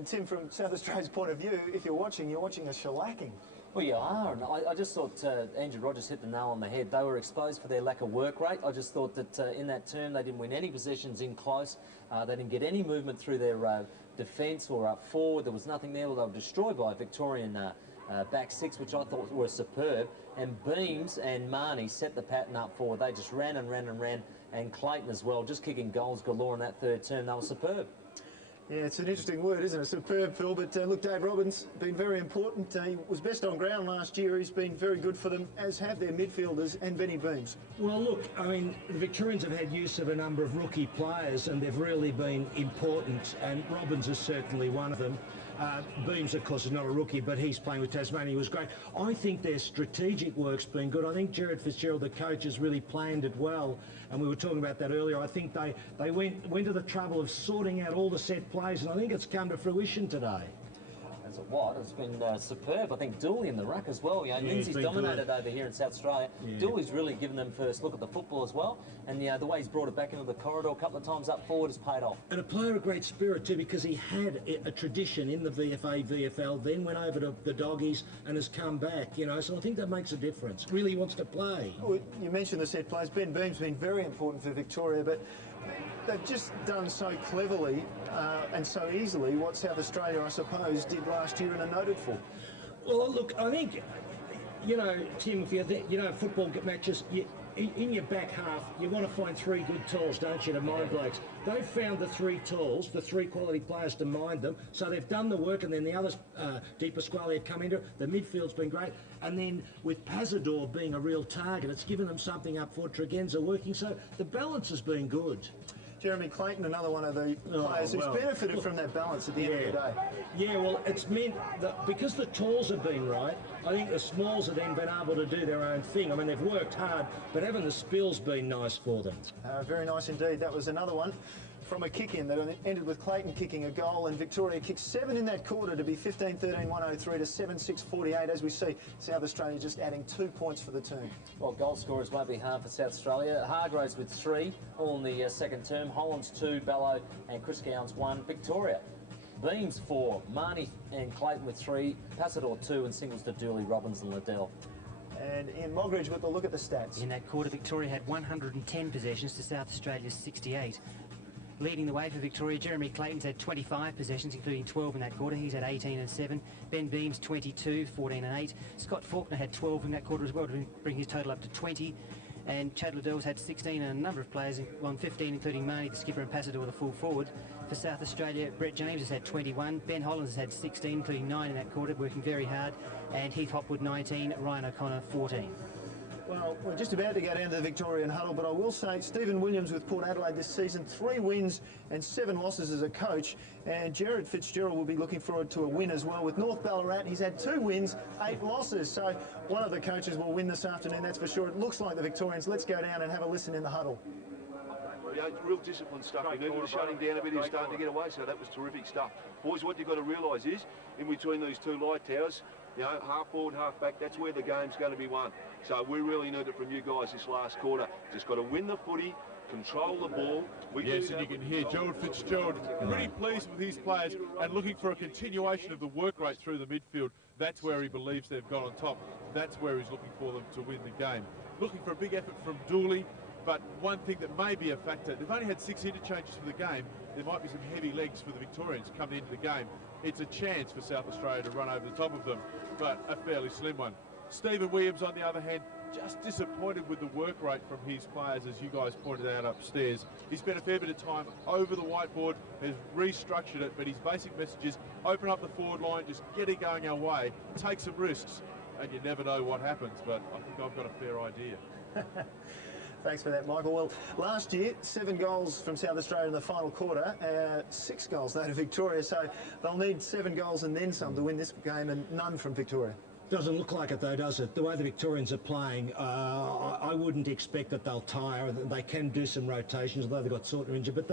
And Tim, from South Australia's point of view, if you're watching a shellacking. Well, you are, and I just thought Andrew Rogers hit the nail on the head. They were exposed for their lack of work rate. I just thought that in that term they didn't win any possessions in close. They didn't get any movement through their defence or up forward. There was nothing there. They were destroyed by a Victorian back six, which I thought were superb. And Beams and Marnie set the pattern up forward. They just ran and ran and ran. And Clayton as well, just kicking goals galore in that third term. They were superb. Yeah, it's an interesting word, isn't it? Superb, Phil. But look, Dave Robbins been very important. He was best on ground last year. He's been very good for them, as have their midfielders and Benny Beams. Well, look, I mean, the Victorians have had use of a number of rookie players, and they've really been important. And Robbins is certainly one of them. Beams, of course, is not a rookie, but he's playing with Tasmania. He was great. I think their strategic work's been good. I think Jared Fitzgerald, the coach, has really planned it well. And we were talking about that earlier. I think they went to the trouble of sorting out all the set plays, and I think it's come to fruition today. As it was, it's been superb. I think Dooley in the ruck as well. You know, Lindsay's dominated over here in South Australia. Yeah. Dooley's really given them first look at the football as well. And the way he's brought it back into the corridor a couple of times up forward has paid off. And a player of great spirit too, because he had a tradition in the VFA, VFL, then went over to the Doggies and has come back, you know. So I think that makes a difference. Really wants to play. Well, you mentioned the set plays. Ben Beam's been very important for Victoria, but they've just done so cleverly and so easily what South Australia, I suppose, did last year and are noted for. Well, look, I think, you know, Tim, if you football matches, in your back half, you want to find three good tools, don't you, to mind blokes. They've found the three tools, the three quality players to mind them, so they've done the work, and then the others, Di Pasquale, have come into it. The midfield's been great, and then with Pasador being a real target, it's given them something up for Tregenza working, so the balance has been good. Jeremy Clayton, another one of the players who's benefited from that balance at the end of the day. Yeah, well, it's meant that because the talls have been right, I think the smalls have then been able to do their own thing. I mean, they've worked hard, but having the spill's been nice for them. Very nice indeed. That was another one from a kick-in that ended with Clayton kicking a goal, and Victoria kicked 7 in that quarter to be 15-13-103 to 7-6-48. As we see, South Australia just adding 2 points for the team. Well, goal scorers won't be hard for South Australia. Hargroves with 3, all in the second term. Hollands 2, Bello and Chris Gowns 1. Victoria, Beams 4, Marnie and Clayton with 3, Pasador 2, and singles to Dooley, Robbins and Liddell. And Ian Mogridge with a look at the stats. In that quarter, Victoria had 110 possessions to South Australia's 68. Leading the way for Victoria, Jeremy Clayton's had 25 possessions, including 12 in that quarter. He's had 18 and 7. Ben Beams, 22, 14 and 8. Scott Faulkner had 12 in that quarter as well to bring his total up to 20. And Chad Liddell's had 16, and a number of players on 15, including Marnie, the skipper, and Pasador, the full forward. For South Australia, Brett James has had 21. Ben Hollands has had 16, including 9 in that quarter, working very hard. And Heath Hopwood, 19. Ryan O'Connor, 14. Well, we're just about to go down to the Victorian huddle, but I will say Stephen Williams with Port Adelaide this season, 3 wins and 7 losses as a coach, and Jared Fitzgerald will be looking forward to a win as well. With North Ballarat, he's had 2 wins, 8 losses, so one of the coaches will win this afternoon, that's for sure. It looks like the Victorians. Let's go down and have a listen in the huddle. Yeah, real disciplined stuff. We knew we were shutting down a bit, he was starting to get away, so that was terrific stuff. Boys, what you've got to realise is, in between these 2 light towers, you know, half forward, half back, that's where the game's going to be won. So we really need it from you guys this last quarter. Just got to win the footy, control the ball. Yes, and you can hear Gerald Fitzgerald pretty pleased with his players and looking for a continuation of the work rate through the midfield. That's where he believes they've got on top. That's where he's looking for them to win the game. Looking for a big effort from Dooley, but one thing that may be a factor, they've only had 6 interchanges for the game. There might be some heavy legs for the Victorians coming into the game. It's a chance for South Australia to run over the top of them, but a fairly slim one. Stephen Williams, on the other hand, just disappointed with the work rate from his players, as you guys pointed out upstairs. He spent a fair bit of time over the whiteboard, has restructured it, but his basic message is open up the forward line, just get it going our way, take some risks, and you never know what happens, but I think I've got a fair idea. Thanks for that, Michael. Well, last year, 7 goals from South Australia in the final quarter, 6 goals though to Victoria, so they'll need 7 goals and then some to win this game, and none from Victoria. Doesn't look like it though, does it? The way the Victorians are playing, I wouldn't expect that they'll tire. They can do some rotations, although they've got Sortner injured, but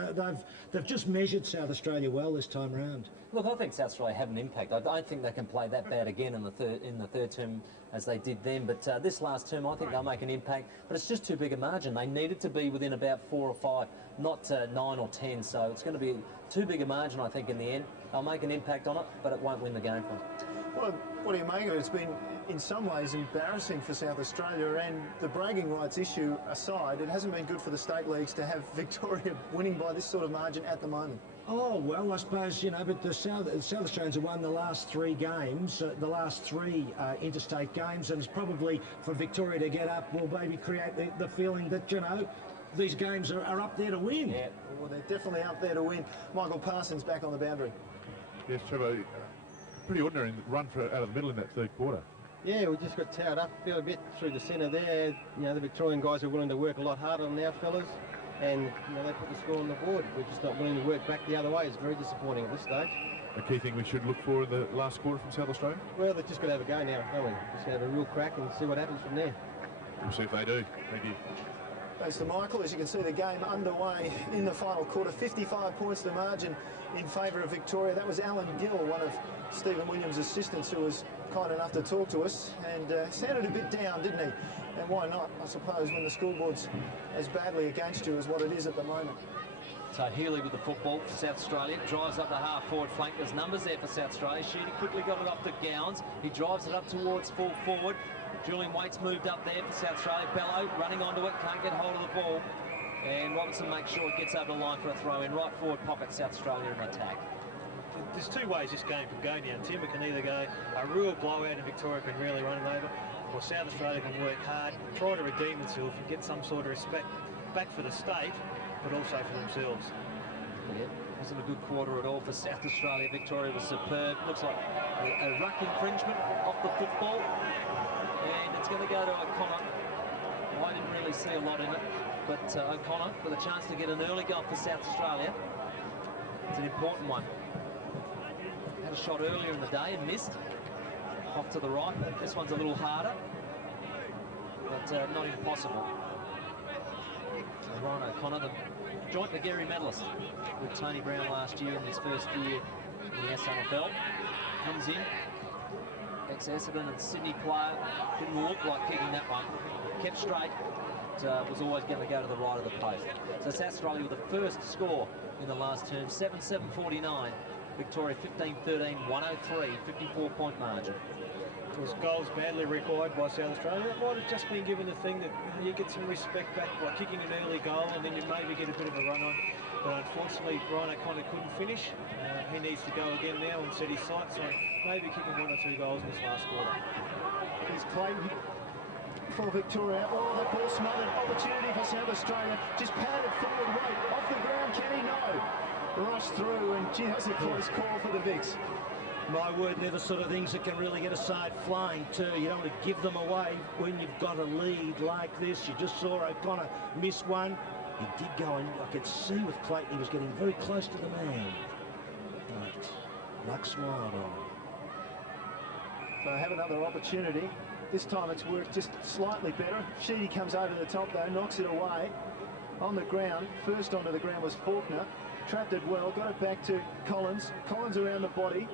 they've just measured South Australia well this time round. Look, I think South Australia have an impact. I don't think they can play that bad again in the third term as they did then. But this last term, I think they'll make an impact. But it's just too big a margin. They needed to be within about 4 or 5, not 9 or 10. So it's going to be too big a margin, I think, in the end. They'll make an impact on it, but it won't win the game for them. Well, what do you make of it? It's been, in some ways, embarrassing for South Australia, and the bragging rights issue aside, it hasn't been good for the state leagues to have Victoria winning by this sort of margin at the moment. Oh, well, I suppose, you know, but the South Australians have won the last 3 games, the last 3 interstate games, and it's probably for Victoria to get up will maybe create the feeling that, you know, these games are up there to win. Yeah, well, they're definitely up there to win. Michael Parsons back on the boundary. Yes, Trevor, pretty ordinary run out of the middle in that third quarter. Yeah, we just got towed up a bit through the centre there. You know, the Victorian guys are willing to work a lot harder than our fellas, and you know, they put the score on the board. We're just not willing to work back the other way. It's very disappointing at this stage. A key thing we should look for in the last quarter from South Australia? Well, they've just got to have a go now, don't we? Just have a real crack and see what happens from there. We'll see if they do. Thank you. Thanks to Michael. As you can see, the game underway in the final quarter. 55 points to margin in favour of Victoria. That was Alan Gill, one of Stephen Williams' assistants, who was kind enough to talk to us, and sounded a bit down, didn't he? And why not, I suppose, when the scoreboard's as badly against you as what it is at the moment. So Healy with the football for South Australia, drives up the half-forward flank. There's numbers there for South Australia. Sheedy quickly got it off to Gowns. He drives it up towards full forward. Julian Waite's moved up there for South Australia. Bello running onto it, can't get hold of the ball. And Robinson makes sure it gets over the line for a throw in. Right forward pocket, South Australia in attack. There's 2 ways this game could go now, Tim. It can either go a real blowout and Victoria can really run it over, or South Australia can work hard, try to redeem themselves and get some sort of respect back for the state, but also for themselves. Yeah, wasn't a good quarter at all for South Australia. Victoria was superb. Looks like a ruck infringement off the football. And it's going to go to O'Connor. I didn't really see a lot in it, but O'Connor with a chance to get an early goal for South Australia. It's an important one. Had a shot earlier in the day and missed. Off to the right. This one's a little harder, but not impossible. So Ryan O'Connor, the joint McGarry medalist with Tony Brown last year in his first year in the SANFL, comes in. Ex-Essendon and Sydney player, didn't look like kicking that one. Kept straight, was always going to go to the right of the post. So South Australia with the first score in the last term, 7-7-49. Victoria 15-13, 103, 54-point margin. It was goals badly required by South Australia. It might have just been given the thing that you get some respect back by kicking an early goal and then you maybe get a bit of a run on. But unfortunately, Ryan O'Connor couldn't finish. He needs to go again now and set his sights on maybe kicking 1 or 2 goals in this last quarter. Here's Clayton for Victoria. Oh, the ball smothered. Opportunity for South Australia. Just padded forward. Wait, off the ground. Can he? No. Rushed through, and gee, that's a close call for the Vicks. My word, they're the sort of things that can really get a side flying too. You don't want to give them away when you've got a lead like this. You just saw O'Connor miss one. He did go, and I could see with Clayton he was getting very close to the man. But luck smiled on him. So I have another opportunity. This time it's worked just slightly better. Sheedy comes over the top though, knocks it away. On the ground, first onto the ground was Faulkner. Trapped it well, got it back to Collins. Collins around the body.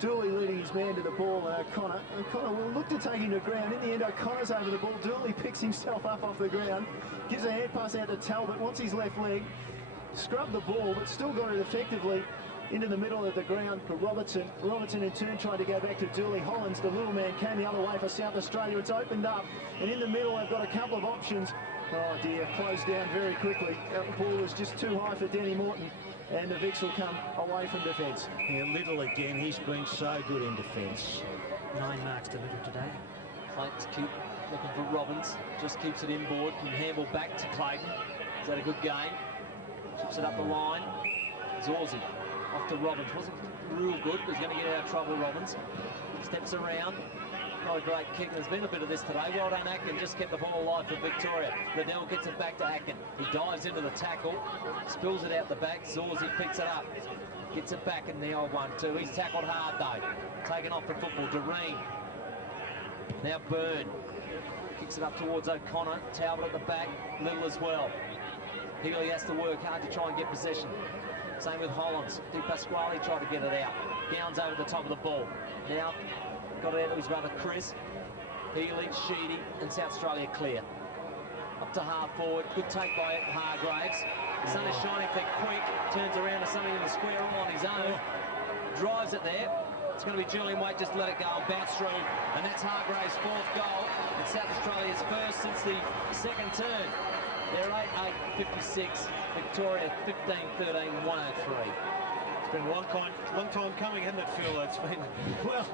Dooley leading his man to the ball, and O'Connor. O'Connor will look to take him to ground. In the end, O'Connor's over the ball. Dooley picks himself up off the ground. Gives a hand pass out to Talbot. Wants his left leg. Scrubbed the ball, but still got it effectively into the middle of the ground for Robertson in turn tried to go back to Dooley. Hollins, the little man, came the other way for South Australia. It's opened up, and in the middle they've got a couple of options. Oh dear, closed down very quickly. That ball was just too high for Denny Morton, and the Vicks will come away from defence. Yeah, Little again, he's been so good in defence. 9 marks to Little today. Clayton's keep looking for Robbins, just keeps it inboard, can handle back to Clayton. Is that a good game? Chips it up the line. Zorzy off to Robbins. Wasn't real good, but he's going to get out of trouble, Robbins. Steps around. Not a great kick. There's been a bit of this today. Well done, Atkin. Just kept the ball alive for Victoria. Liddell gets it back to Atkin. He dives into the tackle, spills it out the back. Zorzy picks it up, gets it back in the old 1-2. He's tackled hard though. Taken off the football. Doreen Now Byrne kicks it up towards O'Connor. Talbot at the back, Little as well. Healy has to work hard to try and get possession. Same with Hollins. Di Pasquale tried to get it out. Downs over the top of the ball. Now got it out to his brother Chris. Healy, Sheedy, and South Australia clear. Up to half forward. Good take by Hargraves. The sun is shining for Quick. Turns around to something in the square all on his own. Drives it there. It's going to be Julian Waite, just let it go and bounce through. And that's Hargraves' 4th goal. It's South Australia's first since the second turn. They're 8-8-56. Victoria 15-13, 103. It's been a long time coming, hasn't it, Phil? It's been... Well,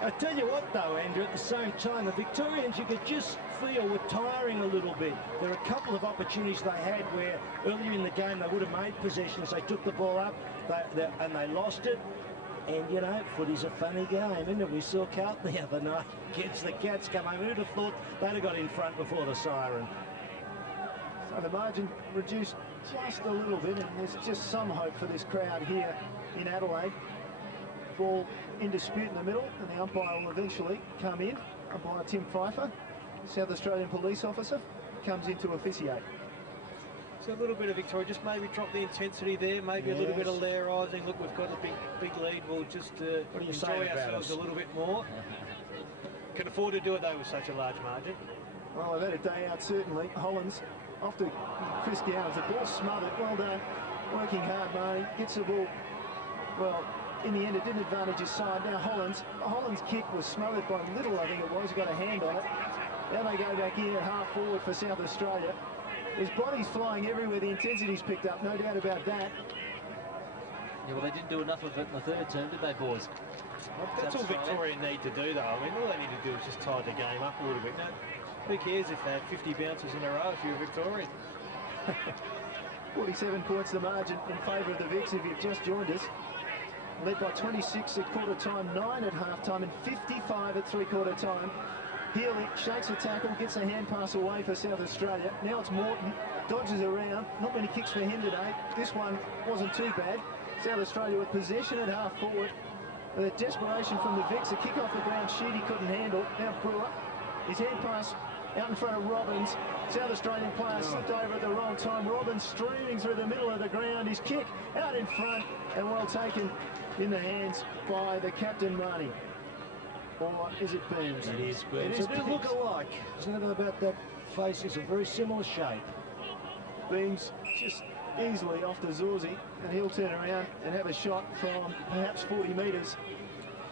I tell you what, though, Andrew, at the same time, the Victorians, you could just feel, were tiring a little bit. There were a couple of opportunities they had where earlier in the game they would have made possessions. They took the ball up and they lost it. And, you know, footy's a funny game, isn't it? We saw Carlton the other night against the Cats come over. Who'd have thought they'd have got in front before the siren? So the margin reduced just a little bit, and there's just some hope for this crowd here in Adelaide. Ball in dispute in the middle, and the umpire will eventually come in. Umpire Tim Pfeiffer, South Australian police officer, comes in to officiate. So a little bit of Victoria, just maybe drop the intensity there, maybe a little bit of layerising. Look, we've got a big lead. We'll just enjoy ourselves a little bit more. Can afford to do it though with such a large margin. Well, I've had a day out certainly. Hollins off to Chris Gowans. The ball smothered. Well done. Working hard, Marnie. Gets the ball. Well, in the end, it didn't advantage his side. Now Hollins' kick was smothered by Little, I think it was. He got a hand on it. Now they go back in at half forward for South Australia. There's bodies flying everywhere. The intensity's picked up, no doubt about that. Yeah, well, they didn't do enough of it in the third term, did they, boys? That's all Victoria need to do, though. I mean, all they need to do is just tie the game up a little bit. No, who cares if they had 50 bounces in a row if you're Victorian? 47 points the margin in favour of the Vics if you've just joined us. Led by 26 at quarter time, 9 at half time, and 55 at three-quarter time. Healy shakes a tackle, gets a hand pass away for South Australia. Now it's Morton, dodges around. Not many kicks for him today. This one wasn't too bad. South Australia with possession at half forward. The desperation from the Vics, a kick off the ground, Sheedy couldn't handle. Now Brewer, his hand pass out in front of Robbins. South Australian player slipped over at the wrong time. Robbins streaming through the middle of the ground. His kick out in front and well taken in the hands by the captain, Marnie. Or is it Beams? It is Beams. They do look alike. There's nothing about that face. It's a very similar shape. Beams just easily off to Zorzi, and he'll turn around and have a shot from perhaps 40 metres.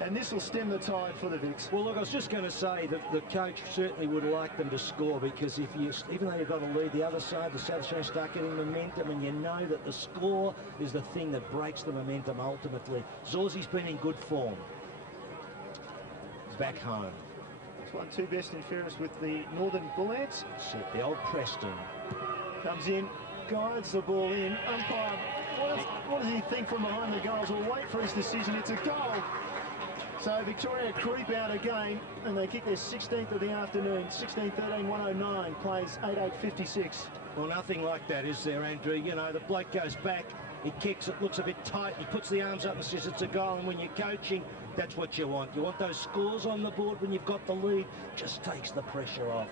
And this will stem the tide for the Vics. Well, look, I was just going to say that the coach certainly would like them to score, because if you, even though you've got to lead the other side, the South Australians start getting momentum, and you know that the score is the thing that breaks the momentum ultimately. Zorzi's been in good form. Back home. It's 1-2 best and fairest with the Northern Bullets. The old Preston. Comes in, guides the ball in. Umpire, what does he think from behind the goals? We'll wait for his decision. It's a goal. So Victoria creep out again, and they kick their 16th of the afternoon. 16-13, 109, plays 8-8-56. Well, nothing like that, is there, Andrew? You know, the bloke goes back, he kicks, it looks a bit tight, he puts the arms up and says it's a goal, and when you're coaching, that's what you want. You want those scores on the board when you've got the lead. Just takes the pressure off.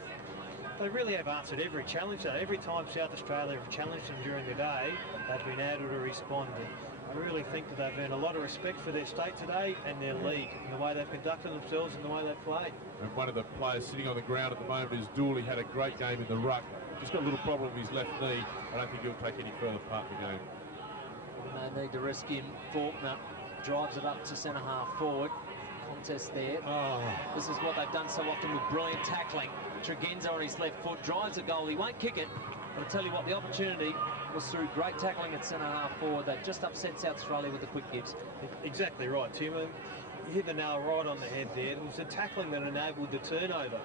They really have answered every challenge, though. Every time South Australia have challenged them during the day, they've been able to respond. I really think that they've earned a lot of respect for their state today and their league, and the way they've conducted themselves and the way they've played. And one of the players sitting on the ground at the moment is Dooley. Had a great game in the ruck. Just got a little problem with his left knee. I don't think he'll take any further part in the game. No need to risk him. Faulkner drives it up to centre half forward. Contest there. This is what they've done so often with brilliant tackling. Tregenza on his left foot drives a goal. He won't kick it. But I'll tell you what, the opportunity was through great tackling at centre half forward. They just upset South Australia with the quick gives. Exactly right, Tim. You hit the nail right on the head there. It was the tackling that enabled the turnover.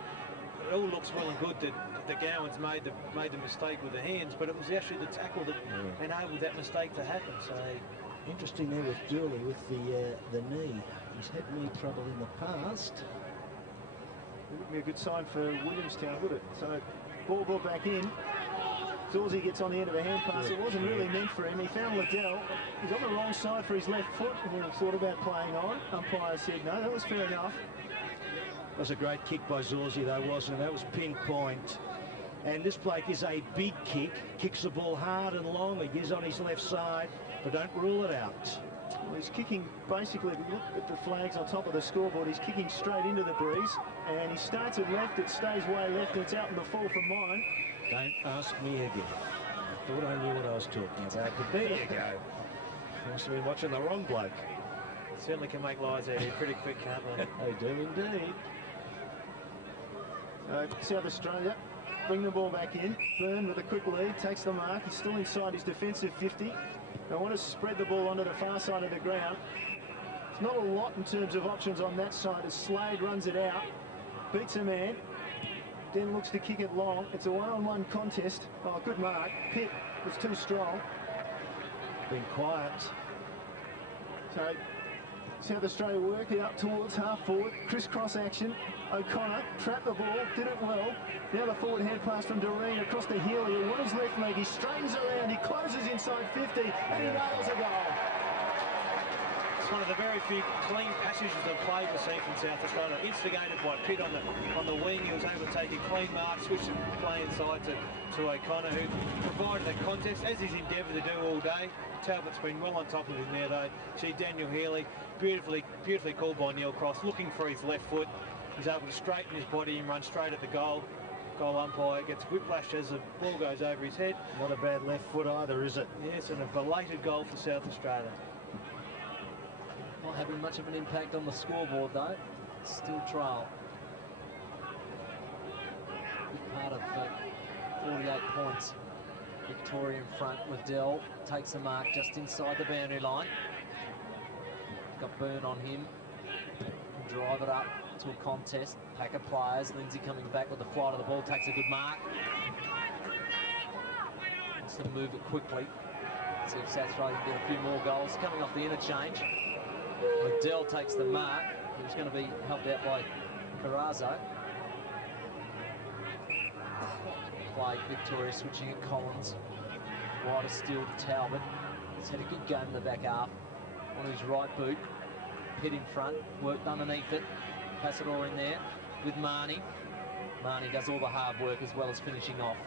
It all looks well and good that the Gowans made the mistake with the hands, but it was actually the tackle that enabled that mistake to happen. So interesting there with Dooley with the knee. He's had knee trouble in the past. It wouldn't be a good sign for Williamstown, would it? So ball brought back in. Zorzi gets on the end of a hand pass. It wasn't really meant for him. He found Liddell. He's on the wrong side for his left foot. He thought about playing on. Umpire said no, that was fair enough. That was a great kick by Zorzi, though, wasn't it? That was pinpoint. And this bloke is a big kick, kicks the ball hard and long. He is on his left side, but don't rule it out. Well, he's kicking, basically, if you look at the flags on top of the scoreboard, he's kicking straight into the breeze, and he starts at left, it stays way left, and it's out in the fall from mine. Don't ask me again. I thought I knew what I was talking about, but there you go. Must have been watching the wrong bloke. Certainly can make lies out here pretty quick, can't they? They do indeed. South Australia bring the ball back in. Byrne with a quick lead, takes the mark. He's still inside his defensive 50. They want to spread the ball onto the far side of the ground. It's not a lot in terms of options on that side as Slade runs it out, beats a man, then looks to kick it long. It's a one-on-one contest. Oh, good mark. Pitt was too strong. Been quiet. So South Australia working up towards half forward, crisscross action. O'Connor trapped the ball, did it well. Now the forward head pass from Doreen across to Healy, who won his left leg. He straightens around, he closes inside 50, and he nails a goal. It's one of the very few clean passages of play we've seen from South Australia. Instigated by Pitt on the wing, he was able to take a clean mark, switch the play inside to O'Connor, who provided the context, as he's endeavoured to do all day. Talbot's been well on top of him there, though. See Daniel Healy, beautifully called by Neil Cross, looking for his left foot. He's able to straighten his body and run straight at the goal. Goal umpire gets whiplashed as the ball goes over his head. Not a bad left foot either, is it? Yes, and a belated goal for South Australia. Not having much of an impact on the scoreboard, though. Still trial. Big part of 48 points. Victoria in front. Liddell takes the mark just inside the boundary line. Got Byrne on him. Drive it up to a contest. Pack of players. Lindsay coming back with the flight of the ball. Takes a good mark. Wants to move it quickly. See if South Australia can get a few more goals. Coming off the interchange. Liddell takes the mark. He was going to be helped out by Carrazzo. Play Victoria switching at Collins. Wider still to Talbot. He's had a good game in the back half. On his right boot. Pitt in front. Worked underneath it. Passador in there with Marnie. Marnie does all the hard work as well as finishing off.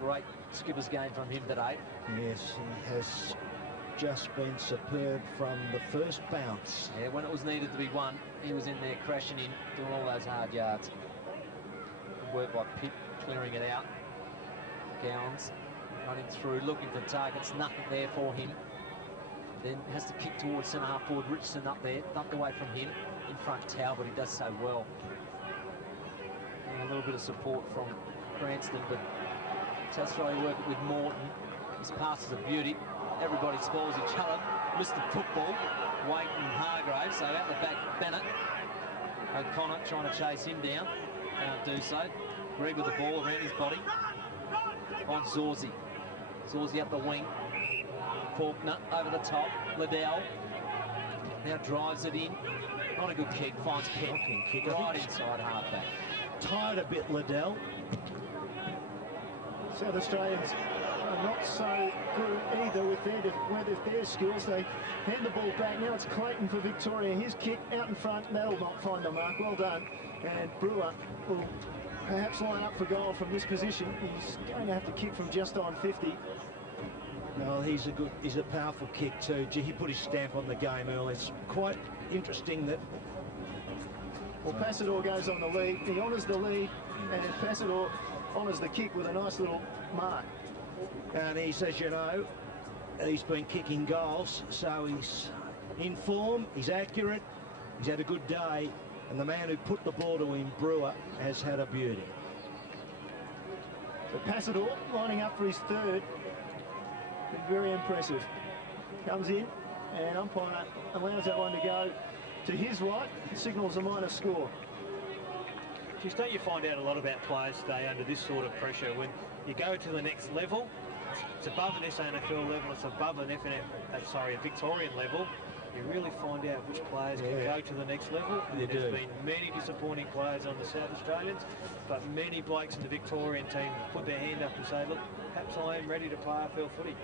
Great skipper's game from him today. Yes, he has just been superb from the first bounce. Yeah, when it was needed to be won, he was in there crashing in, doing all those hard yards. Good work by Pitt, clearing it out. Gowans running through, looking for targets, nothing there for him. Then has to kick towards centre half forward. Richardson up there, dumped away from him. In front, Talbot, he does so well. And a little bit of support from Cranston, but South Australia work it with Morton. His pass is a beauty. Everybody spoils each other. Missed the football. Waite and Hargrave, so out the back, Bennett. O'Connor trying to chase him down. Can't do so. Greg with the ball around his body. On Zorzi. Zorzi up the wing. Faulkner over the top. Liddell now drives it in. Not a good kick. Finds Pitt. Right inside halfback. Tired a bit, Liddell. South Australians are not so good either with their skills. They hand the ball back. Now it's Clayton for Victoria. His kick out in front. That'll not find the mark. Well done. And Brewer will perhaps line up for goal from this position. He's going to have to kick from just on 50. Well, he's a powerful kick too. Gee, he put his stamp on the game early. It's quite interesting that. Well, Passador goes on the lead. He honours the lead, and then Passador honours the kick with a nice little mark. And he's, as you know, he's been kicking goals, so he's in form, he's accurate, he's had a good day, and the man who put the ball to him, Brewer, has had a beauty. So Passador lining up for his third. Been very impressive. Comes in, and umpire allows that one to go to his right. Signals a minus score. Just don't you find out a lot about players today under this sort of pressure? When you go to the next level, it's above an SANFL level, it's above an a Victorian level. You really find out which players can go to the next level. There's been many disappointing players on the South Australians, but many blokes in the Victorian team put their hand up and say, look, perhaps I am ready to play AFL footy.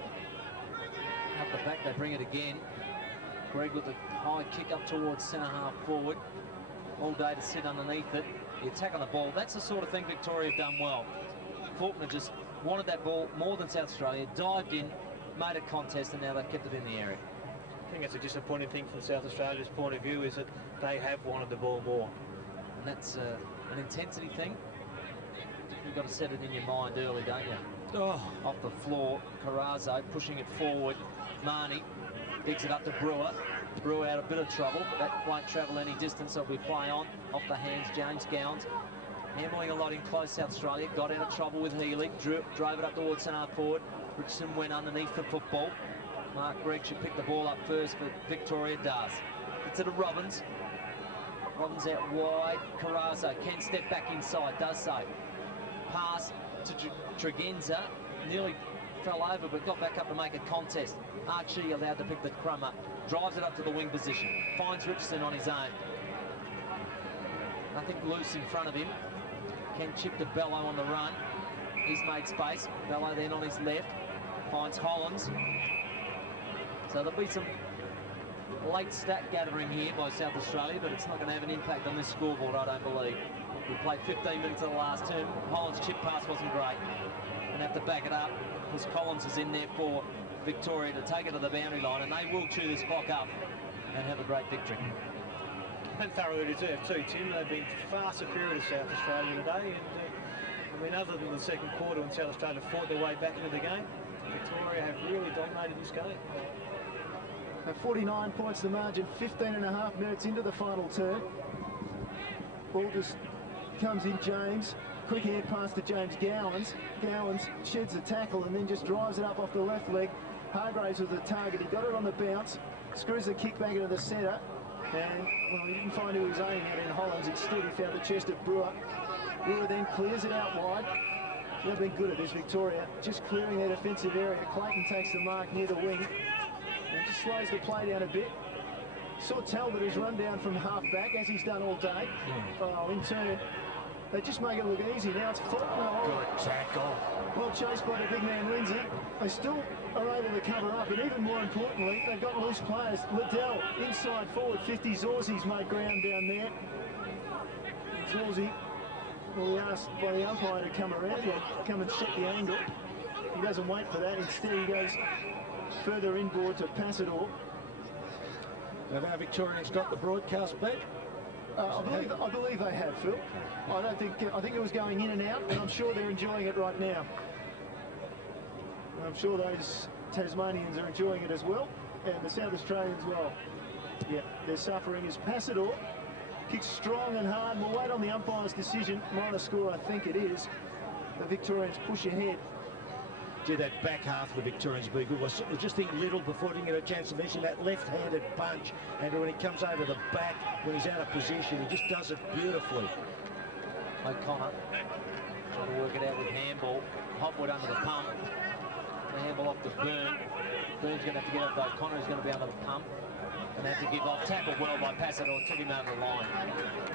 Up the back, they bring it again. Greg with the high kick up towards centre half forward. all day to sit underneath it. The attack on the ball, that's the sort of thing Victoria have done well. Faulkner just wanted that ball more than South Australia, dived in, made a contest, and now they've kept it in the area. I think it's a disappointing thing from South Australia's point of view is that they have wanted the ball more. And that's an intensity thing. You've got to set it in your mind early, don't you? Oh. Off the floor, Carrazzo pushing it forward. Marnie digs it up to Brewer. Brewer out a bit of trouble. That won't travel any distance, so we play on. Off the hands, James Gowans. Handling a lot in close, South Australia. Got out of trouble with Healy. Drove it up towards centre forward. Richardson went underneath the football. Mark Gregg should pick the ball up first, but Victoria does. It's to Robbins. Robbins out wide. Carrazzo can step back inside, does so. Pass to Tregenza. Nearly fell over, but got back up to make a contest. Archie allowed to pick the crumb up. Drives it up to the wing position. Finds Richardson on his own. Nothing loose in front of him. Can chip to Bello on the run. He's made space. Bello then on his left. Finds Hollins. So there'll be some late stat gathering here by South Australia, but it's not going to have an impact on this scoreboard, I don't believe. We played 15 minutes of the last term. Hollins' chip pass wasn't great. And have to back it up because Collins is in there for Victoria to take it to the boundary line, and they will chew this clock up and have a great victory. And thoroughly deserved too, Tim. They've been far superior to South Australia today, and I mean, other than the second quarter when South Australia fought their way back into the game, Victoria have really dominated this game. At 49 points the margin, 15.5 minutes into the final term. Ball just comes in, James. Quick hand pass to James Gowans. Gowans sheds the tackle and then just drives it up off the left leg. Hargraves was the target. He got it on the bounce, screws the kick back into the centre, and well, he didn't find who he was aiming at in Hollins. Instead, he found the chest of Brewer. Brewer then clears it out wide. They've been good at this, Victoria, just clearing their defensive area. Clayton takes the mark near the wing and just slows the play down a bit. Saw Talbot, who's run down from half-back, as he's done all day. Oh, in turn, they just make it look easy. Now it's Faulkner. Good tackle. Well chased by the big man, Lindsay. They still are able to cover up, and even more importantly, they've got loose players. Liddell, inside forward 50. Zorzi's made ground down there. Zorzi, well, he asked by the umpire to come around here, come and set the angle. He doesn't wait for that. Instead, he goes further inboard to Passador. Now Victorians got the broadcast back. I believe they have, Phil. I think it was going in and out, and I'm sure they're enjoying it right now. I'm sure those Tasmanians are enjoying it as well, and the South Australians, well, yeah, they're suffering as Passador kicks strong and hard. We'll wait on the umpire's decision. Minor score, I think it is. The Victorians push ahead. Gee, that back half of the Victorians be good. I just think Little, before he didn't get a chance to mention that left-handed punch, and when he comes over the back, when he's out of position, he just does it beautifully. O'Connor trying to work it out with handball. Hopwood under the pump. The handball off to Byrne. Byrne's going to have to get off O'Connor, who's going to be under the pump. And have to give off. Tackled well by Passador, took him over the line.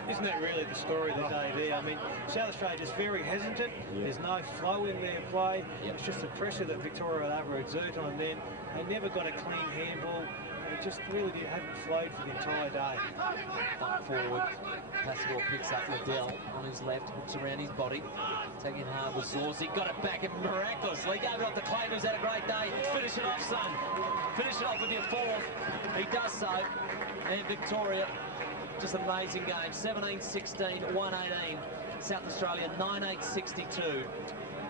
Isn't that really the story of the day there? I mean, South Australia just very hesitant. Yeah. There's no flow in their play. Yep. It's just the pressure that Victoria will overexert on them. They never got a clean handball. It just really haven't flowed for the entire day. Up forward, Passador picks up Liddell on his left, hooks around his body. Taking hard with Zorzi, got it back and miraculously gave it off to Clayton, who's had a great day. Finish it off, son. Finish it off with your fourth. He does so. And Victoria, just an amazing game. 17-16, 118. South Australia, 9-8-62.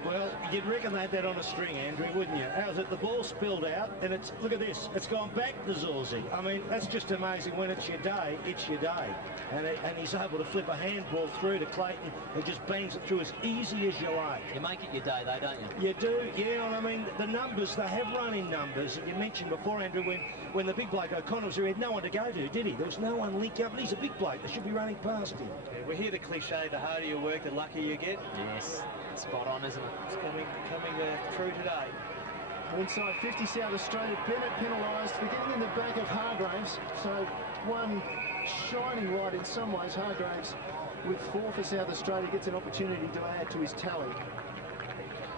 Well, you'd reckon they had that on a string, Andrew, wouldn't you? How's it? The ball spilled out, and it's, look at this, it's gone back to Zorzi. I mean, that's just amazing. When it's your day, it's your day. And he's able to flip a handball through to Clayton, who just bangs it through as easy as you like. You make it your day, though, don't you? You do, yeah, and I mean, the numbers, they have run in numbers. And you mentioned before, Andrew, when the big bloke O'Connor was there, he had no one to go to, did he? There was no one linked up, and he's a big bloke. They should be running past him. Yeah, we hear the cliche, the harder you work, the luckier you get. Yes. Spot on, isn't it? It's coming true today. Inside 50, South Australia. Bennett penalised for getting in the back of Hargraves. So one shining light in some ways. Hargraves with 4 for South Australia gets an opportunity to add to his tally.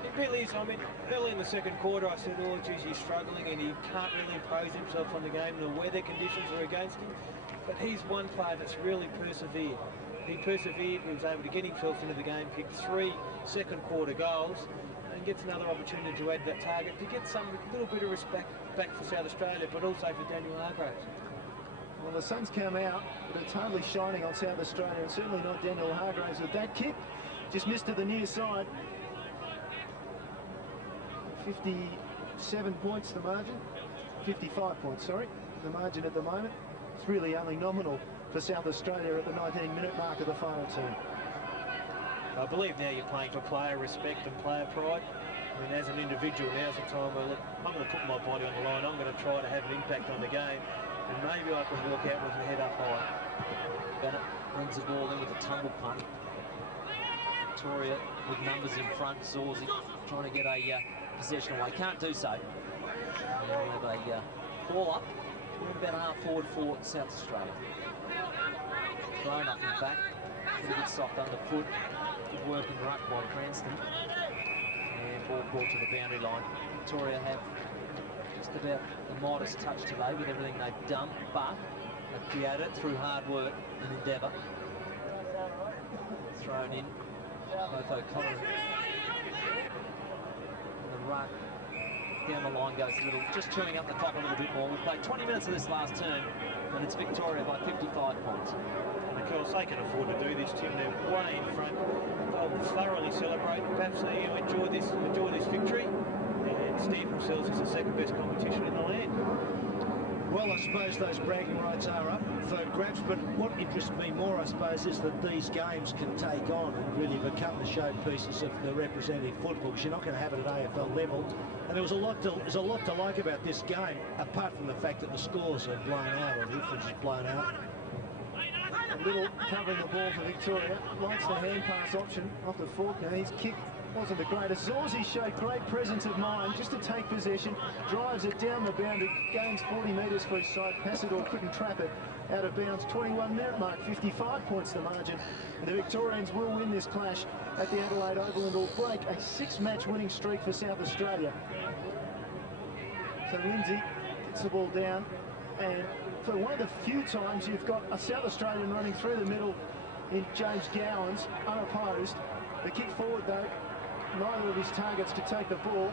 It really is. I mean, early in the second quarter, I said, oh, geez, he's struggling and he can't really impose himself on the game. The weather conditions are against him. but he's one player that's really persevered. He persevered, he was able to get himself into the game, kicked 3 second quarter goals, and gets another opportunity to add that target to get some little bit of respect back for South Australia, but also for Daniel Hargraves. Well, the sun's come out, but it's hardly shining on South Australia, and certainly not Daniel Hargraves with that kick. Just missed to the near side. 57 points the margin. 55 points, sorry, the margin at the moment. It's really only nominal for South Australia at the 19-minute mark of the final term. I believe now you're playing for player respect and player pride. I mean, as an individual, now's the time where, look, I'm going to put my body on the line. I'm going to try to have an impact on the game, and maybe I can walk out with my head up high. Bennett brings the ball in with a tumble punt. Victoria with numbers in front. Zorzi trying to get a possession away. Can't do so. They'll have a ball up. We're about half forward for South Australia. Thrown up and back. Pretty good soft underfoot. Good work and ruck by Cranston. And ball brought to the boundary line. Victoria have just about a modest touch today with everything they've done, but they've created it through hard work and endeavour. Thrown in. Both O'Connor and the ruck. Down the line goes a little, just chewing up the clock a little bit more. We've played 20 minutes of this last term, and it's Victoria by 55 points. And of course, they can afford to do this, Tim. They're way in front. They will thoroughly celebrate. Perhaps they enjoy this victory and stamp themselves as the second best competition in the land. Well, I suppose those bragging rights are up for grabs, but what interests me more, I suppose, is that these games can take on and really become the showpieces of the representative football, because you're not going to have it at AFL level. And there's a lot to like about this game, apart from the fact that the scores are blown out, or the difference is blown out. A little covering the ball for Victoria. Likes the hand pass option off the Faulkner. His kick wasn't the greatest. Zorzi showed great presence of mind just to take possession, drives it down the boundary, gains 40 metres for his side. Passador couldn't trap it out of bounds. 21-minute mark, 55 points the margin. And the Victorians will win this clash at the Adelaide Oval and will break a 6-match winning streak for South Australia. So Lindsay gets the ball down, and for one of the few times you've got a South Australian running through the middle in James Gowans, unopposed. The kick forward, though, neither of his targets could take the ball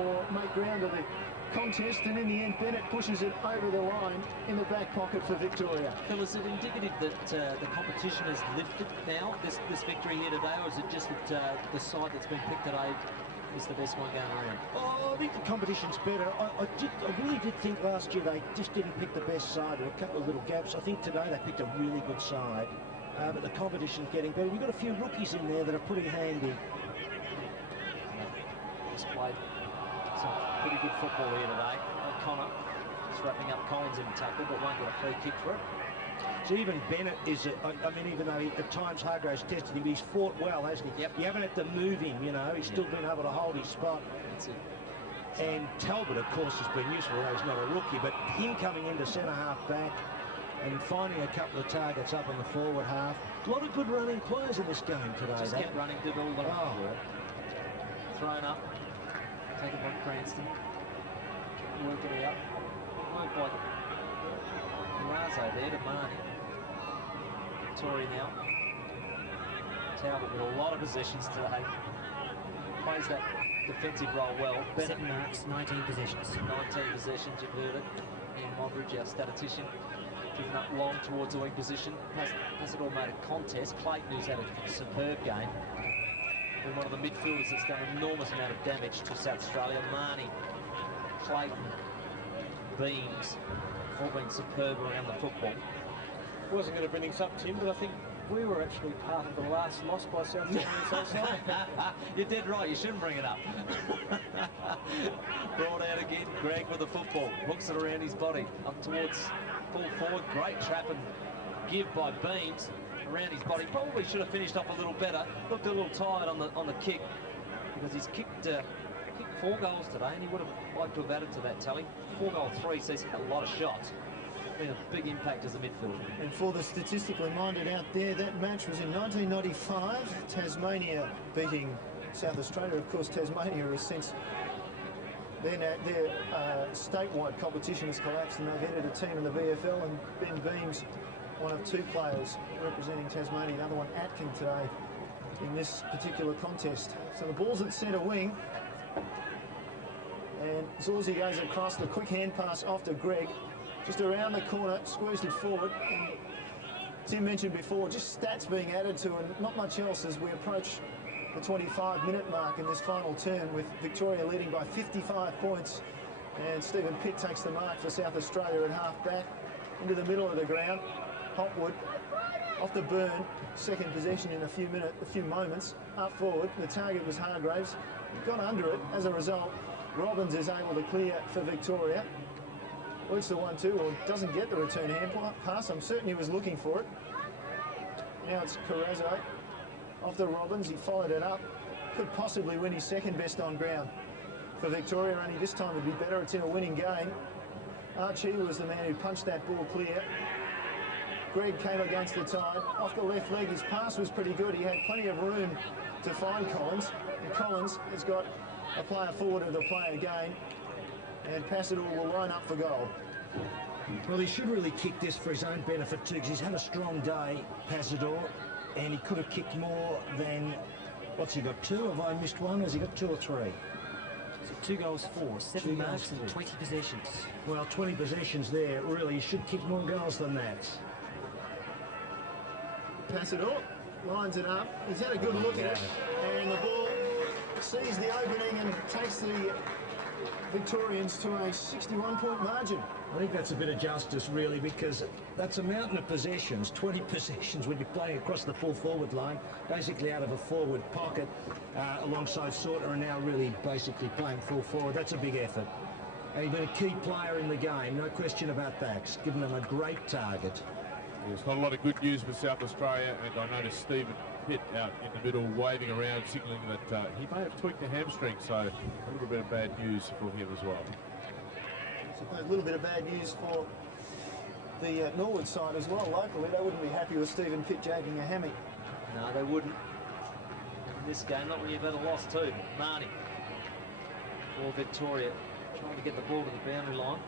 or make ground of the contest, and in the end Bennett pushes it over the line in the back pocket for Victoria. Phil, is it indicative that the competition has lifted now, this victory here today, or is it just that the side that's been picked today is the best one going around? Oh, I think the competition's better. I really did think last year they just didn't pick the best side. There were a couple of little gaps. I think today they picked a really good side, but the competition's getting better. We've got a few rookies in there that are pretty handy. Played some pretty good football here today. O'Connor just wrapping up Collins in the tackle, but won't get a free kick for it. So even Bennett is, I mean, even though at times Hargraves tested him, he's fought well, hasn't he? Yep. You haven't had to move him, you know, he's still been able to hold his spot. That's it. And Talbot, of course, has been useful, though he's not a rookie, but him coming into centre-half back and finding a couple of targets up in the forward half. A lot of good running players in this game today. Just kept running, did all the work. Thrown up. Taken by Cranston. Work it out. Work by Razo there to Marnie. Victoria now. Talbot with a lot of possessions today. Plays that defensive role well. 7 marks, 19 possessions. 19 possessions, you've heard it. Ian Modridge, our statistician, driven up long towards the wing position. Passador made a contest. Clayton, who's had a superb game. One of the midfielders that's done an enormous amount of damage to South Australia. Marnie, Clayton, Beams, all been superb around the football. Wasn't going to bring this up, Tim, but I think we were actually part of the last loss by South Australia. You're dead right, you shouldn't bring it up. Brought out again, Greg with the football, hooks it around his body, up towards full forward. Great trap and give by Beams around his body. Probably should have finished off a little better. Looked a little tired on the kick, because he's kicked 4 goals today, and he would have liked to have added to that tally. 4-goal-3, so he's had a lot of shots. Been a big impact as a midfielder. And for the statistically minded out there, that match was in 1995. Tasmania beating South Australia. Of course, Tasmania has since their statewide competition has collapsed, and they've entered a team in the VFL, and Ben Beams one of two players representing Tasmania, the other one Atkin today in this particular contest. So the ball's at centre wing, and Zorzi goes across, the quick hand pass off to Greg, just around the corner, squeezed it forward. And Tim mentioned before, just stats being added to and not much else as we approach the 25-minute mark in this final turn, with Victoria leading by 55 points. And Stephen Pitt takes the mark for South Australia at half back into the middle of the ground. Hopwood off the burn, second possession in a few moments. Up forward, the target was Hargraves. He got under it. As a result, Robbins is able to clear for Victoria. Works the 1-2, or doesn't get the return hand pass. I'm certain he was looking for it. Now it's Carrazzo off the Robbins. He followed it up. Could possibly win his second best on ground for Victoria, only this time it'd be better. It's in a winning game. Archie was the man who punched that ball clear. Greg came against the tide. Off the left leg, his pass was pretty good. He had plenty of room to find Collins. And Collins has got a player forward of the play again. And Passador will line up for goal. Well, he should really kick this for his own benefit too, because he's had a strong day, Passador, and he could have kicked more than, what's he got, 2? Have I missed one? Has he got 2 or 3? So 2 goals for, 7 marks and 20 possessions. Well, 20 possessions there, really. He should kick more goals than that. Passador lines it up. He's had a good look at it, and the ball sees the opening and takes the Victorians to a 61-point margin. I think that's a bit of justice, really, because that's a mountain of possessions, 20 possessions when you're playing across the full forward line, basically out of a forward pocket alongside Sorter, and now really basically playing full forward. That's a big effort. And you've been a key player in the game, no question about that. It's given them a great target. There's not a lot of good news for South Australia, and I noticed Stephen Pitt out in the middle waving around, signalling that he may have tweaked a hamstring, so a little bit of bad news for him as well. So a little bit of bad news for the Norwood side as well. Locally, they wouldn't be happy with Stephen Pitt jagging a hammy. No, they wouldn't. In this game, not when you've had a loss too. Marnie or Victoria trying to get the ball to the boundary line.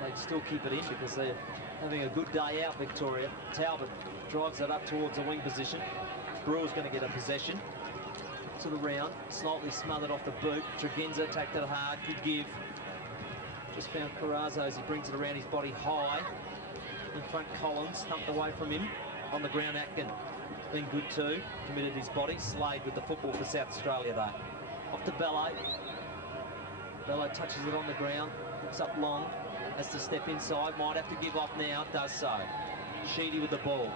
They'd still keep it in because they're having a good day out, Victoria. Talbot drives it up towards the wing position. Brewer's going to get a possession to the round, slightly smothered off the boot. Tregenza tacked it hard, good give. Just found Carrazzo as he brings it around his body high. In front, Collins, thumped away from him. On the ground, Atkin been good too. Committed his body. Slade with the football for South Australia though. Off to Bello. Bello touches it on the ground, looks up long, has to step inside, might have to give off now, does so. Sheedy with the ball.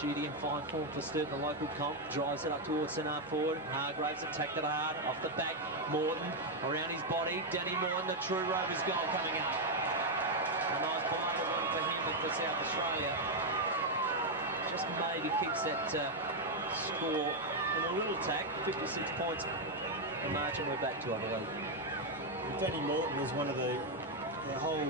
Sheedy in fine form for Sturt in the local comp, drives it up towards centre forward. Hargraves attacked it hard, off the back, Morton around his body, Danny Morton, the true Rovers goal coming up. A nice blinder one for him and for South Australia. Just maybe keeps that score in a little tack, 56 points. The margin we're back to, I believe. Danny Morton was one of the whole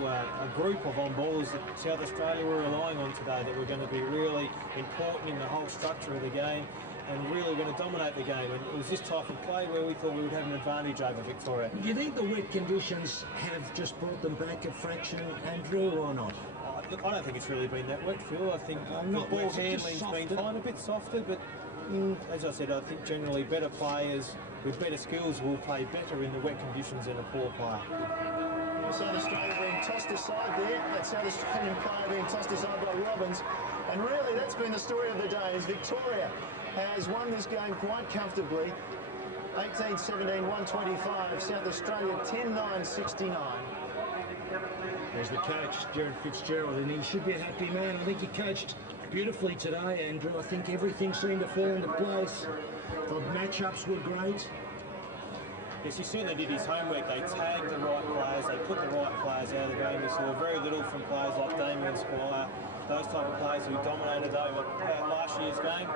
group of on-ballers that South Australia were relying on today that were going to be really important in the whole structure of the game and really going to dominate the game. And it was this type of play where we thought we would have an advantage over Victoria. Do you think the wet conditions have just brought them back a fraction, Andrew, or not? Look, I don't think it's really been that wet, Phil. I think the not ball wet, handling's been fine, a bit softer, but as I said, I think generally better players with better skills will play better in the wet conditions than a poor player. South Australia being tossed aside there. That South Australian player being tossed aside by Robbins. And really, that's been the story of the day, is Victoria has won this game quite comfortably. 18-17, 125. South Australia 10-9, 69. There's the coach, Jared Fitzgerald, and he should be a happy man. I think he coached beautifully today, Andrew. I think everything seemed to fall into place. The matchups were great. Yes, he certainly did his homework. They tagged the right players, they put the right players out of the game. We saw very little from players like Damien Squire, those type of players who dominated over last year's game.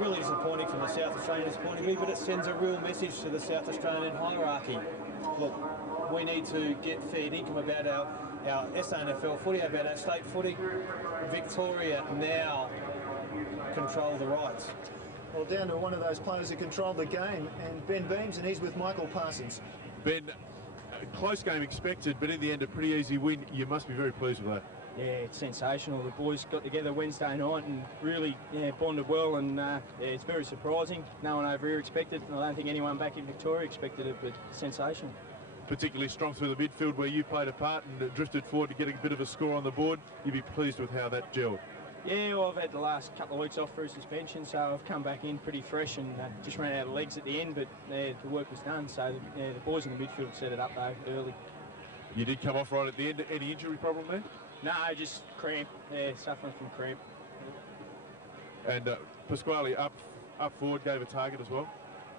Really disappointing from the South Australians' point of view, but it sends a real message to the South Australian hierarchy. Look, we need to get fair income about our SANFL footy, about our state footy. Victoria now control the rights. Well, down to one of those players who controlled the game, and Ben Beams, and he's with Michael Parsons. Ben, a close game expected, but in the end a pretty easy win. You must be very pleased with that. Yeah, it's sensational. The boys got together Wednesday night and really bonded well, and yeah, it's very surprising. No one over here expected it, and I don't think anyone back in Victoria expected it, but sensational. Particularly strong through the midfield where you played a part and drifted forward to get a bit of a score on the board. You'd be pleased with how that gelled. Yeah, well, I've had the last couple of weeks off through suspension, so I've come back in pretty fresh and just ran out of legs at the end, but the work was done. So the boys in the midfield set it up though early. You did come off right at the end. Any injury problem there? No, just cramp. Yeah, suffering from cramp. And Pasquale up forward gave a target as well.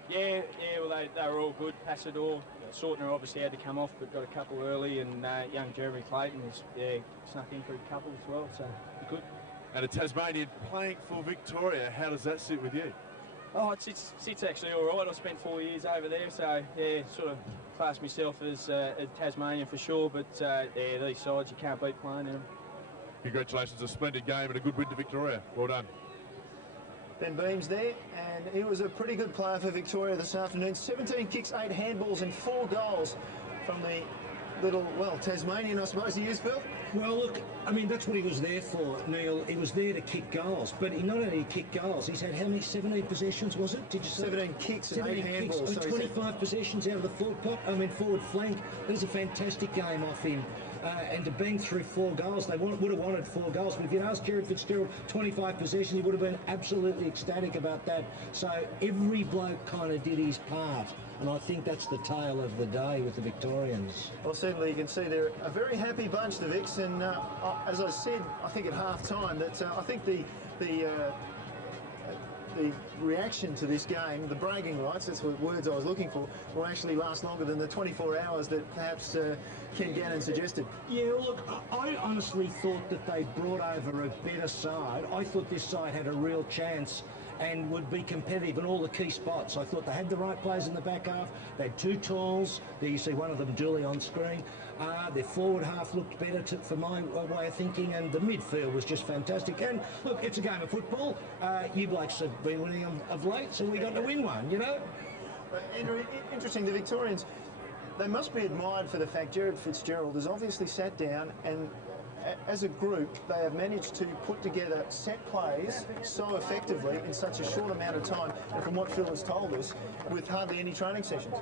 Yeah, well, they were all good. Passador, Sortner obviously had to come off, but got a couple early, and young Jeremy Clayton was snuck in for a couple as well, so good. And a Tasmanian playing for Victoria, how does that sit with you? Oh, it sits actually all right. I spent 4 years over there, so yeah, sort of class myself as a Tasmanian for sure, but yeah, these sides you can't beat playing in them. Congratulations, a splendid game and a good win to Victoria. Well done. Ben Beams there, and he was a pretty good player for Victoria this afternoon. 17 kicks, 8 handballs and 4 goals from the little, well, Tasmanian, I suppose he is, Phil? Well, look, I mean, that's what he was there for, Neil. He was there to kick goals, but he not only kicked goals, he's had how many, 17 possessions, was it? Did you say? 17 kicks and 8 handballs. So 25 possessions out of the forward flank. That is a fantastic game off him. And to bang through 4 goals, they would have wanted 4 goals. But if you'd asked Jared Fitzgerald 25 possessions, he would have been absolutely ecstatic about that. So every bloke kind of did his part. And I think that's the tale of the day with the Victorians. Well, certainly you can see they're a very happy bunch, the Vics. And as I said, I think at half-time, that I think the reaction to this game, the bragging rights, that's what words I was looking for, will actually last longer than the 24 hours that perhaps Ken Gannon suggested. Yeah, look, I honestly thought that they brought over a better side. I thought this side had a real chance and would be competitive in all the key spots. I thought they had the right players in the back half. They had 2 talls. There you see one of them duly on screen. Their forward half looked better for my way of thinking, and the midfield was just fantastic. And look, it's a game of football. You blokes have been winning them of late, so we got to win one, you know? Andrew, interesting, the Victorians, they must be admired for the fact Jared Fitzgerald has obviously sat down and as a group, they have managed to put together set plays so effectively in such a short amount of time, and from what Phil has told us, with hardly any training sessions.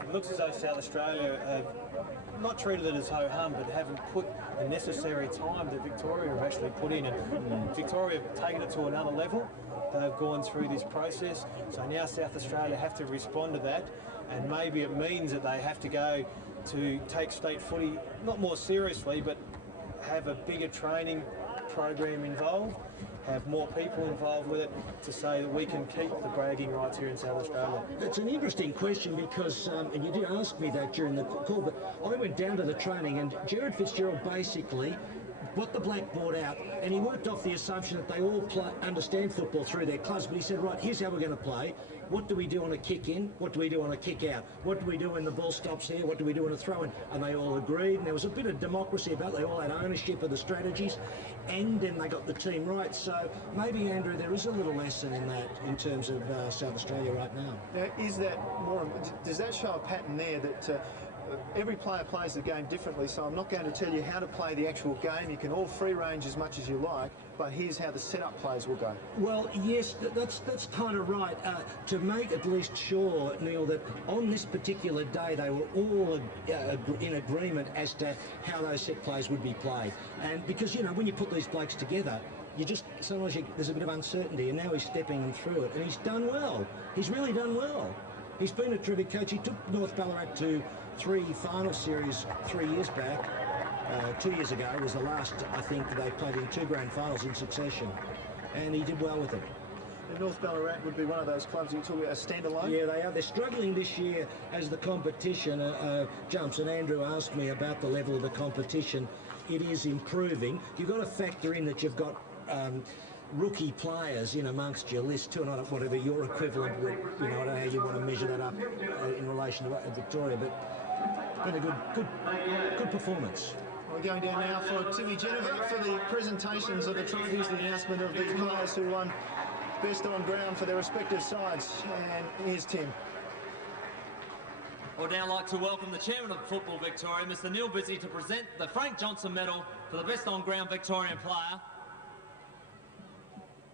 It looks as though South Australia have not treated it as ho-hum, but haven't put the necessary time that Victoria have actually put in. And Victoria have taken it to another level. They've gone through this process, so now South Australia have to respond to that, and maybe it means that they have to go to take state footy, not more seriously, but have a bigger training program involved, have more people involved with it to say that we can keep the bragging rights here in South Australia. It's an interesting question because, and you did ask me that during the call, but I went down to the training and Jared Fitzgerald basically got the blackboard out and he worked off the assumption that they all understand football through their clubs, but he said, right, here's how we're going to play. What do we do on a kick in? What do we do on a kick out? What do we do when the ball stops here? What do we do on a throw in? And they all agreed, and there was a bit of democracy about it. They all had ownership of the strategies, and then they got the team right. So maybe, Andrew, there is a little lesson in that in terms of South Australia right now. Now, is that more? Does that show a pattern there that every player plays the game differently, so I'm not going to tell you how to play the actual game. You can all free range as much as you like, but here's how the setup plays will go. Well, yes, that's kind of right. To make at least sure, Neil, that on this particular day they were all in agreement as to how those set plays would be played. And because, you know, when you put these blokes together, sometimes there's a bit of uncertainty, and now he's stepping them through it, and he's done well. He's really done well. He's been a terrific coach. He took North Ballarat to 3 final series 3 years back. 2 years ago was the last, I think, they played in 2 grand finals in succession, and he did well with it. And North Ballarat would be one of those clubs you talk about as standalone? Yeah, they are. They're struggling this year as the competition jumps, and Andrew asked me about the level of the competition. It is improving. You've got to factor in that you've got rookie players in amongst your list too, and I don't know whatever your equivalent would, you know, I don't know how you want to measure that up in relation to Victoria, but it's been a good performance. We're going down now for Timmy Jennifer for the presentations of the trophies, the announcement of the players who won best on ground for their respective sides, and here's Tim. I would now like to welcome the Chairman of Football Victoria, Mr Neil Busy, to present the Frank Johnson Medal for the best on-ground Victorian player.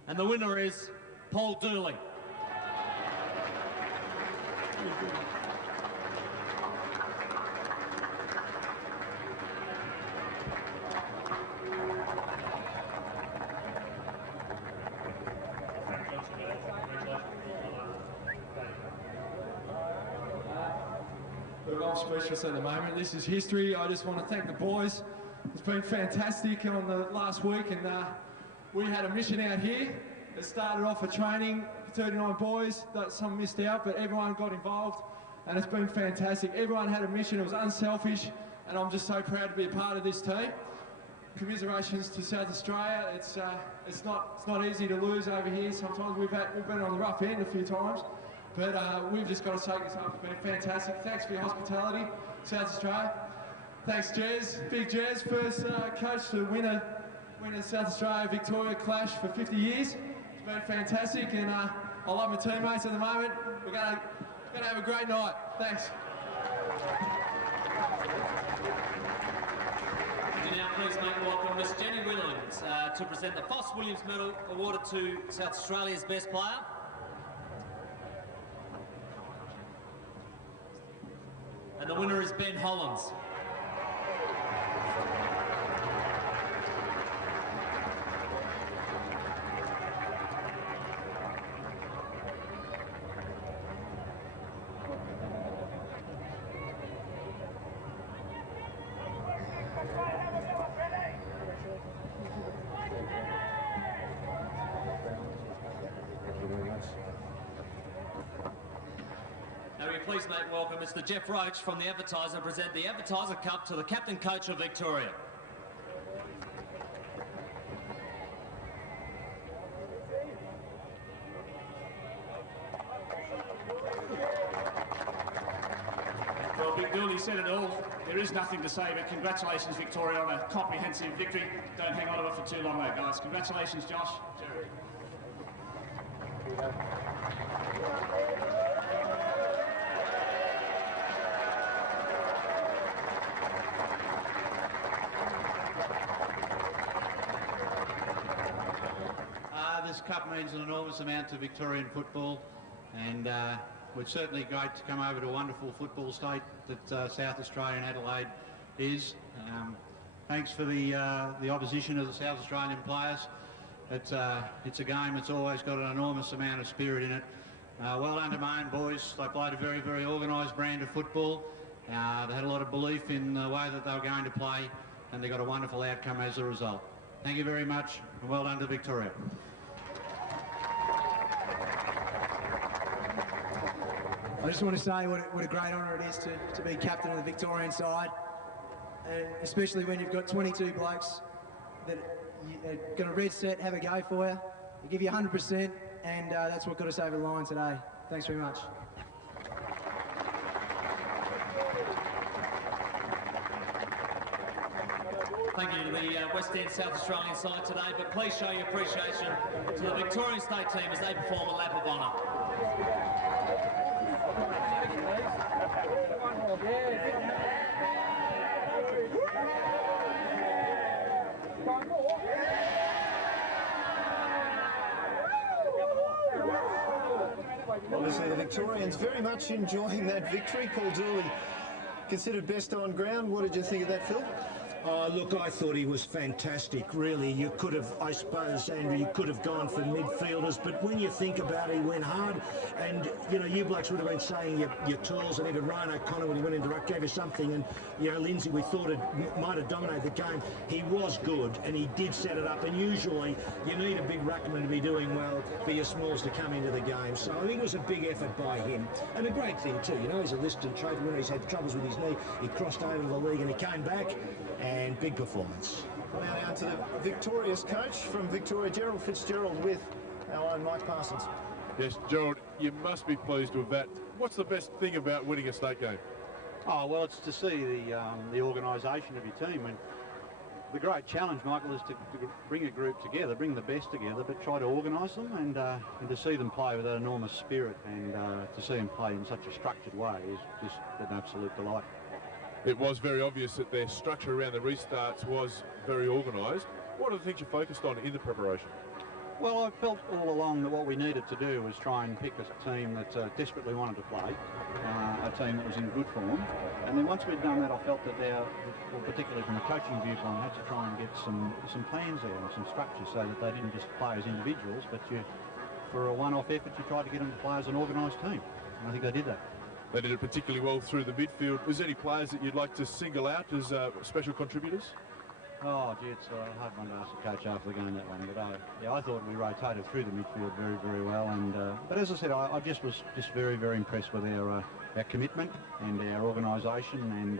And the winner is Paul Dooley. Look, I'm speechless at the moment. This is history. I just want to thank the boys. It's been fantastic on the last week, and we had a mission out here. It started off a training for 39 boys. Some missed out, but everyone got involved, and it's been fantastic. Everyone had a mission. It was unselfish, and I'm just so proud to be a part of this team. Commiserations to South Australia. It's not easy to lose over here. Sometimes we've been on the rough end a few times. But we've just got to take this up. It's been fantastic. Thanks for your hospitality, South Australia. Thanks, Jez. Big Jez, first coach to win a South Australia-Victoria clash for 50 years. It's been fantastic, and I love my teammates at the moment. We're gonna have a great night. Thanks. Would you now please make welcome Miss Jenny Williams to present the Foss Williams Medal awarded to South Australia's best player. And the winner is Ben Hollands. Please make welcome Mr Jeff Roach from the Advertiser present the Advertiser Cup to the Captain Coach of Victoria. Well, Big Dooley said it all. There is nothing to say, but congratulations, Victoria, on a comprehensive victory. Don't hang on to it for too long, though, guys. Congratulations, Josh. Jerry. This cup means an enormous amount to Victorian football, and it's certainly great to come over to a wonderful football state that South Australia and Adelaide is. Thanks for the opposition of the South Australian players. It's a game that's always got an enormous amount of spirit in it. Well done to my own boys. They played a very, very organised brand of football. They had a lot of belief in the way that they were going to play, and they got a wonderful outcome as a result. Thank you very much, and well done to Victoria. I just want to say what a great honour it is to be captain of the Victorian side, and especially when you've got 22 blokes that are going to red set, have a go for you, they give you 100%, and that's what got us over the line today. Thanks very much. Thank you to the West End South Australian side today, but please show your appreciation to the Victorian State team as they perform a lap of honour. Obviously the Victorians very much enjoying that victory. Paul Dooley considered best on ground. What did you think of that, Phil? Look, I thought he was fantastic, really. You could have, I suppose, Andrew, you could have gone for midfielders, but when you think about it, he went hard, and, you know, you blokes would have been saying your tools, and even Ryan O'Connor, when he went into ruck, gave you something, and, you know, Lindsay, we thought it might have dominated the game. He was good, and he did set it up, and usually you need a big ruckman to be doing well for your smalls to come into the game, so I think it was a big effort by him, and a great thing too, you know, he's a listed trophy winner, he's had troubles with his knee, he crossed over to the league, and he came back, and big performance. Now down to the victorious coach from Victoria, Gerald Fitzgerald, with our own Mike Parsons. Yes, Gerald, you must be pleased with that. What's the best thing about winning a state game? Oh, well, it's to see the organisation of your team. the great challenge, Michael, is to bring a group together, bring the best together, but try to organise them and to see them play with that enormous spirit and to see them play in such a structured way is just an absolute delight. It was very obvious that their structure around the restarts was very organised. What are the things you focused on in the preparation? Well, I felt all along that what we needed to do was try and pick a team that desperately wanted to play, a team that was in good form. And then once we'd done that, I felt that well, particularly from a coaching viewpoint, I had to try and get some plans there and some structure so that they didn't just play as individuals, but for a one-off effort, you tried to get them to play as an organised team. And I think they did that. They did it particularly well through the midfield. Is there any players that you'd like to single out as special contributors? Oh, gee, it's a hard one to ask the coach after the game, that one. But yeah, I thought we rotated through the midfield very, very well. And but as I said, I just was very, very impressed with our commitment and our organisation and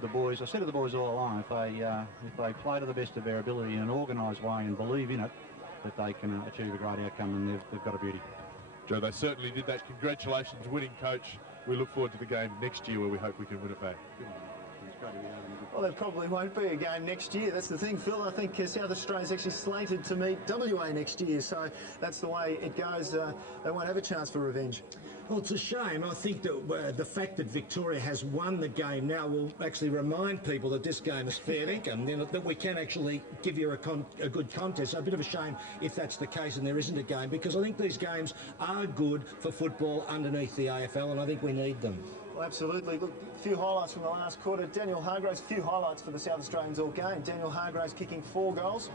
the boys. I said to the boys all along, if they play to the best of their ability in an organised way and believe in it, that they can achieve a great outcome, and they've got a beauty. Joe, they certainly did that. Congratulations, winning coach. We look forward to the game next year where we hope we can win it back. Well, there probably won't be a game next year. That's the thing, Phil. I think South Australia's actually slated to meet WA next year, so that's the way it goes. They won't have a chance for revenge. Well, it's a shame. I think that the fact that Victoria has won the game now will actually remind people that this game is fair income, that we can actually give you a good contest. So a bit of a shame if that's the case and there isn't a game, because I think these games are good for football underneath the AFL, and I think we need them. Well, absolutely. Look, a few highlights from the last quarter. Daniel Hargraves, a few highlights for the South Australians all game. Daniel Hargraves kicking 4 goals.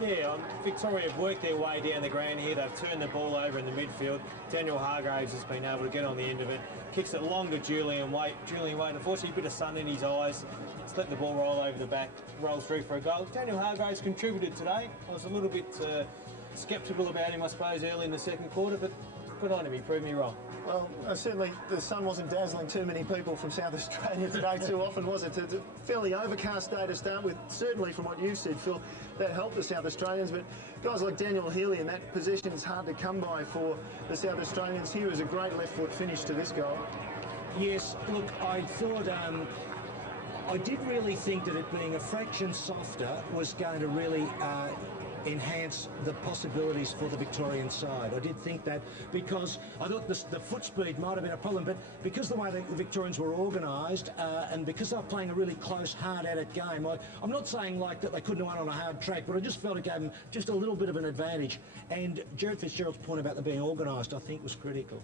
Yeah, Victoria have worked their way down the ground here. They've turned the ball over in the midfield. Daniel Hargraves has been able to get on the end of it. Kicks it long to Julian Waite. Julian Waite, unfortunately, a bit of sun in his eyes. It's let the ball roll over the back, rolls through for a goal. Daniel Hargraves contributed today. I was a little bit sceptical about him, I suppose, early in the second quarter, but good on him. He proved me wrong. Well, certainly the sun wasn't dazzling too many people from South Australia today too often, was it? It's a fairly overcast day to start with. Certainly from what you said, Phil, that helped the South Australians, but guys like Daniel Healy in that position is hard to come by for the South Australians. Here is a great left foot finish to this goal. Yes, look, I thought... I did really think that it being a fraction softer was going to really enhance the possibilities for the Victorian side. I did think that, because I thought the foot speed might have been a problem, but because the way the Victorians were organised and because they were playing a really close, hard-at-it game, I'm not saying like that they couldn't have won on a hard track, but I just felt it gave them just a little bit of an advantage. And Jared Fitzgerald's point about them being organised, I think, was critical.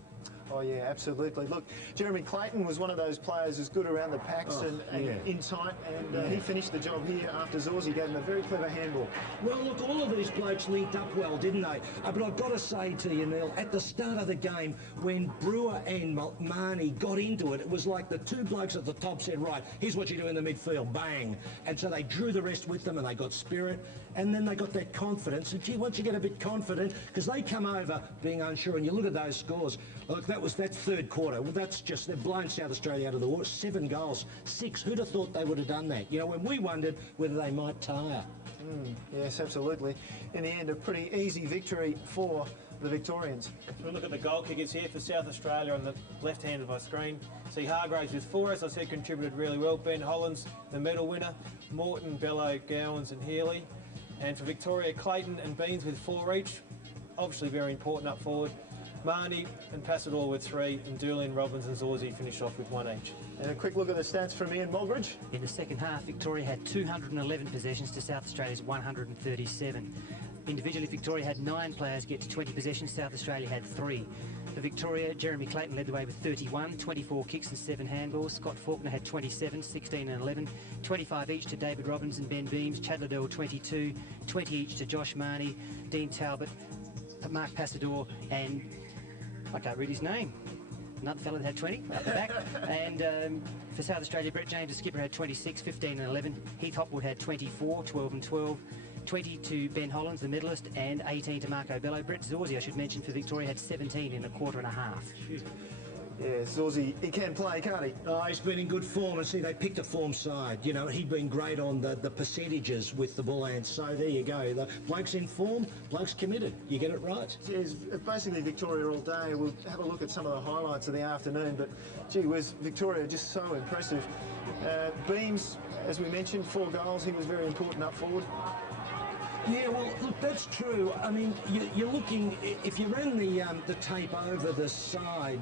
Oh, yeah, absolutely. Look, Jeremy Clayton was one of those players who's good around the packs and in tight, and he finished the job here after Zorzi gave him a very clever handball. Well, look, all of these blokes linked up well, didn't they? But I've got to say to you, Neil, at the start of the game, when Brewer and Marnie got into it, it was like the two blokes at the top said, right, here's what you do in the midfield, bang. And so they drew the rest with them and they got spirit, and then they got that confidence. And gee, once you get a bit confident, because they come over being unsure, and you look at those scores, look, that's third quarter. Well, that's just, they've blown South Australia out of the water. 7 goals, 6. Who'd have thought they would have done that? You know, when we wondered whether they might tire. Yes, absolutely. In the end, a pretty easy victory for the Victorians. We'll look at the goal kickers here for South Australia on the left hand of my screen. See Hargraves with 4, as I said, contributed really well. Ben Hollands, the medal winner. Morton, Bello, Gowans and Healy. And for Victoria, Clayton and Beans with 4 each. Obviously very important up forward. Marnie and Passador with 3, and Doolin, Robbins and Zorzi finished off with 1 each. And a quick look at the stats from Ian Mulgridge. In the second half, Victoria had 211 possessions to South Australia's 137. Individually, Victoria had 9 players get to 20 possessions. South Australia had 3. For Victoria, Jeremy Clayton led the way with 31, 24 kicks and 7 handballs. Scott Faulkner had 27, 16 and 11, 25 each to David Robbins and Ben Beams. Chad Liddell 22, 20 each to Josh Marnie, Dean Talbot, Mark Passador and... I can't read his name. Another fellow that had 20 up the back. And for South Australia, Brett James, the skipper, had 26, 15 and 11. Heath Hopwood had 24, 12 and 12. 20 to Ben Hollands, the medalist, and 18 to Marco Bello. Brett Zorzi, I should mention, for Victoria, had 17 in a quarter and a half. Yeah, Sawsey, he can play, can't he? Oh, he's been in good form, and see, they picked a form side. You know, he'd been great on the percentages with the Bull Ants, so there you go. The bloke's in form, bloke's committed. You get it right. It's basically Victoria all day. We'll have a look at some of the highlights of the afternoon, but gee whiz, Victoria just so impressive. Beams, as we mentioned, 4 goals. He was very important up forward. Yeah, well, look, that's true. I mean, you're looking, if you ran the tape over the side,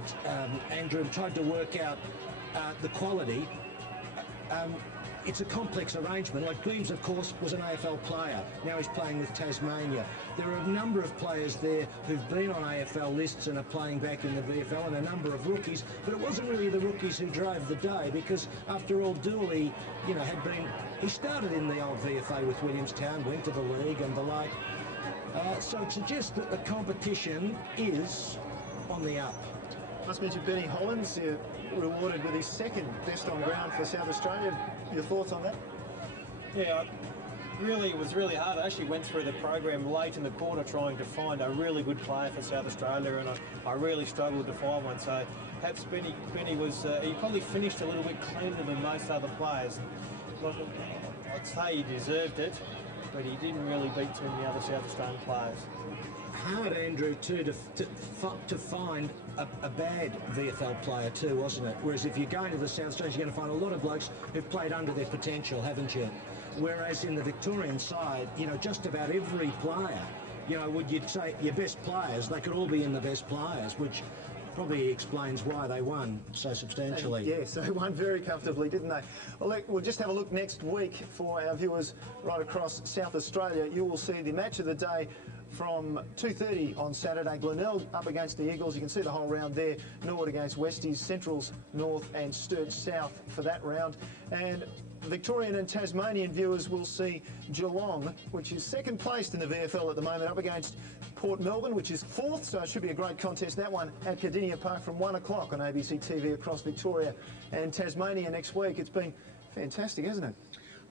Andrew, and tried to work out the quality, it's a complex arrangement. Like Beams, of course, was an AFL player. Now he's playing with Tasmania. There are a number of players there who've been on AFL lists and are playing back in the VFL, and a number of rookies. But it wasn't really the rookies who drove the day, because after all, Dooley, you know, he started in the old VFA with Williamstown, went to the league and the like. So it suggests that the competition is on the up. Must mention Benny Hollins, rewarded with his 2nd best on ground for South Australia. Your thoughts on that? Yeah, it was really hard. I actually went through the program late in the quarter trying to find a really good player for South Australia, and I really struggled to find one. So perhaps Benny was, he probably finished a little bit cleaner than most other players. I'd say he deserved it, but he didn't really beat too many other South Australian players. Hard, Andrew, too, to find a bad VFL player too, wasn't it? Whereas if you're going to the South Australians, you're going to find a lot of blokes who've played under their potential, haven't you? Whereas in the Victorian side, you know, just about every player, you know, would you say your best players, they could all be in the best players, which probably explains why they won so substantially. Yes, they won very comfortably, didn't they? Well, we'll just have a look next week for our viewers right across South Australia. You will see the match of the day from 2:30 on Saturday. Glenelg up against the Eagles. You can see the whole round there. Norwood against Westies, Centrals North and Sturge South for that round. And Victorian and Tasmanian viewers will see Geelong, which is 2nd placed in the VFL at the moment, up against Port Melbourne, which is 4th, so it should be a great contest. That one at Cardinia Park from 1 o'clock on ABC TV across Victoria and Tasmania next week. It's been fantastic, hasn't it?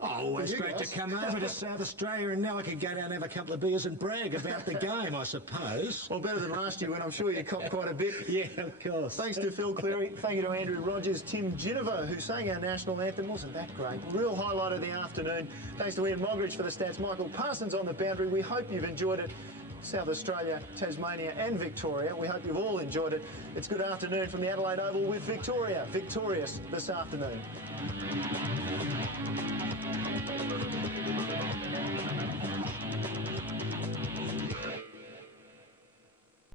Oh, always great to come over to South Australia, and now I can go down and have a couple of beers and brag about the game, I suppose. Well, better than last year when I'm sure you copped quite a bit. Yeah, of course. Thanks to Phil Cleary, thank you to Andrew Rogers, Tim Ginniver, who sang our national anthem. Wasn't that great? Real highlight of the afternoon. Thanks to Ian Mogridge for the stats. Michael Parsons on the boundary. We hope you've enjoyed it. South Australia, Tasmania and Victoria. We hope you've all enjoyed it. It's good afternoon from the Adelaide Oval with Victoria. Victorious this afternoon.